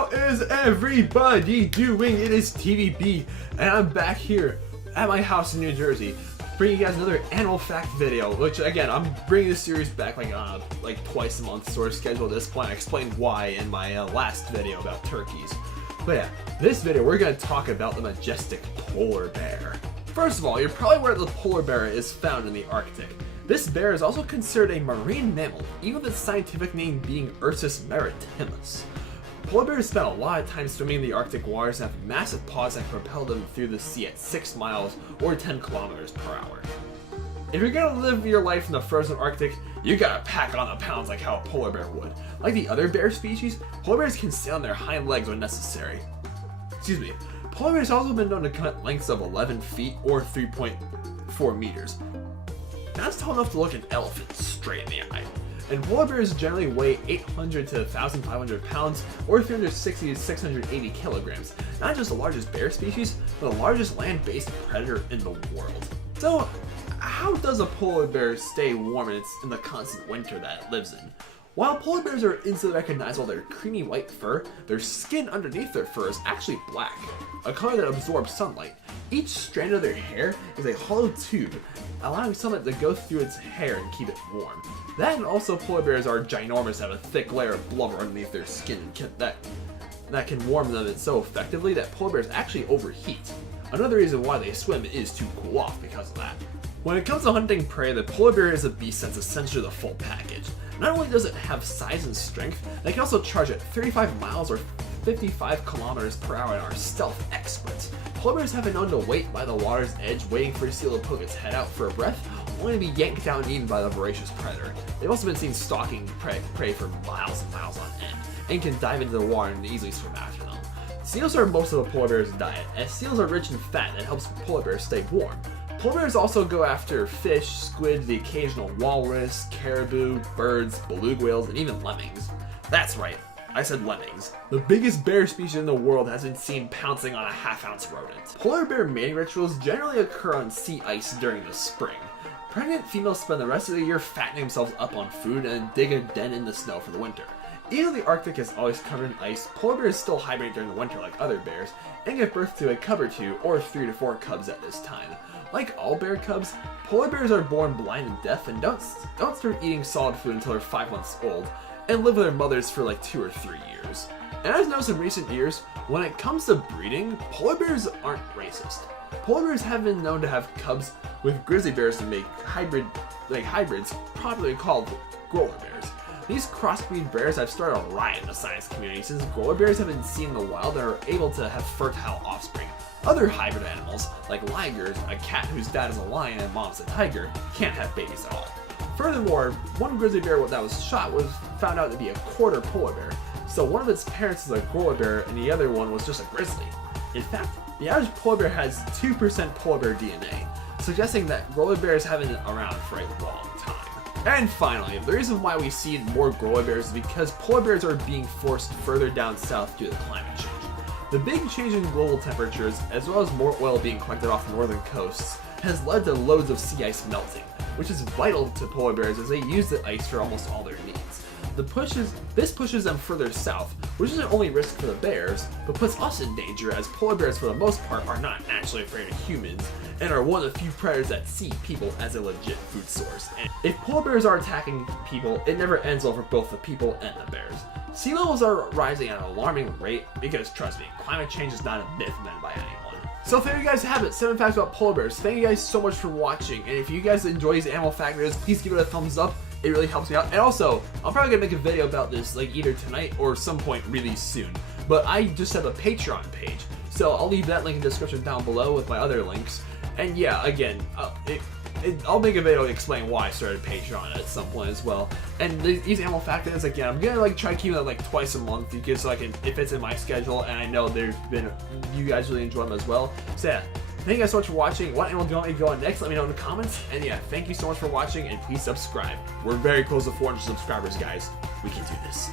How is everybody doing? It is TVB, and I'm back here at my house in New Jersey, bringing you guys another animal fact video. Which, again, I'm bringing this series back like twice a month sort of schedule at this point. I explained why in my last video about turkeys. But yeah, this video we're going to talk about the majestic polar bear. First of all, you're probably aware that the polar bear is found in the Arctic. This bear is also considered a marine mammal, even with its scientific name being Ursus maritimus. Polar bears spend a lot of time swimming in the Arctic waters and have massive paws that can propel them through the sea at 6 miles or 10 kilometers per hour. If you're gonna live your life in the frozen Arctic, you gotta pack on the pounds like how a polar bear would. Like the other bear species, polar bears can stand on their hind legs when necessary. Excuse me. Polar bears have also been known to come at lengths of 11 feet or 3.4 meters. That's tall enough to look an elephant straight in the eye. And polar bears generally weigh 800 to 1,500 pounds or 360 to 680 kilograms. Not just the largest bear species, but the largest land-based predator in the world. So, how does a polar bear stay warm in the constant winter that it lives in? While polar bears are instantly recognizable by their creamy white fur, their skin underneath their fur is actually black, a color that absorbs sunlight. Each strand of their hair is a hollow tube, allowing sunlight to go through its hair and keep it warm. That, and also polar bears are ginormous, have a thick layer of blubber underneath their skin that can warm them so effectively that polar bears actually overheat. Another reason why they swim is to cool off because of that. When it comes to hunting prey, the polar bear is a beast that's essentially the full package. Not only does it have size and strength, they can also charge at 35 miles or 55 kilometers per hour and are stealth experts. Polar bears have been known to wait by the water's edge, waiting for a seal to poke its head out for a breath, only to be yanked down and eaten by the voracious predator. They've also been seen stalking prey for miles and miles on end, and can dive into the water and easily swim after them. Seals are most of the polar bear's diet, as seals are rich in fat that helps polar bears stay warm. Polar bears also go after fish, squid, the occasional walrus, caribou, birds, beluga whales, and even lemmings. That's right, I said lemmings. The biggest bear species in the world has been seen pouncing on a half-ounce rodent. Polar bear mating rituals generally occur on sea ice during the spring. Pregnant females spend the rest of the year fattening themselves up on food and dig a den in the snow for the winter. Even though the Arctic is always covered in ice, polar bears still hibernate during the winter like other bears, and give birth to a cub or two, or 3 to 4 cubs at this time. Like all bear cubs, polar bears are born blind and deaf and don't start eating solid food until they're 5 months old, and live with their mothers for like 2 or 3 years. And as noticed in recent years, when it comes to breeding, polar bears aren't racist. Polar bears have been known to have cubs with grizzly bears to make hybrids popularly called polar bears. These crossbreed bears have started a riot in the science community since polar bears have been seen in the wild and are able to have fertile offspring. Other hybrid animals, like ligers, a cat whose dad is a lion and mom's a tiger, can't have babies at all. Furthermore, one grizzly bear that was shot was found out to be a quarter polar bear, so one of its parents is a polar bear and the other one was just a grizzly. In fact, the average polar bear has 2% polar bear DNA, suggesting that polar bears have been around for a long time. And finally, the reason why we see more polar bears is because polar bears are being forced further down south due to climate change. The big change in global temperatures, as well as more oil being collected off northern coasts, has led to loads of sea ice melting, which is vital to polar bears as they use the ice for almost all their needs. This pushes them further south, which isn't only risk for the bears, but puts us in danger as polar bears for the most part are not naturally afraid of humans, and are one of the few predators that see people as a legit food source. And if polar bears are attacking people, it never ends well for both the people and the bears. Sea levels are rising at an alarming rate because, trust me, climate change is not a myth meant by anyone. So there you guys have it, 7 facts about polar bears. Thank you guys so much for watching, and if you guys enjoy these animal fact videos, please give it a thumbs up. It really helps me out. And also, I'm probably gonna make a video about this like either tonight or some point really soon. But I just have a Patreon page, so I'll leave that link in the description down below with my other links. And yeah, again, I'll make a video to explain why I started Patreon at some point as well. And these animal fact videos, again, I'm gonna try to keep them twice a month because if it's in my schedule, and I know you guys really enjoy them as well. So yeah. Thank you guys so much for watching. What animal do you want me to go on next? Let me know in the comments. And yeah, thank you so much for watching, and please subscribe. We're very close to 400 subscribers, guys. We can do this.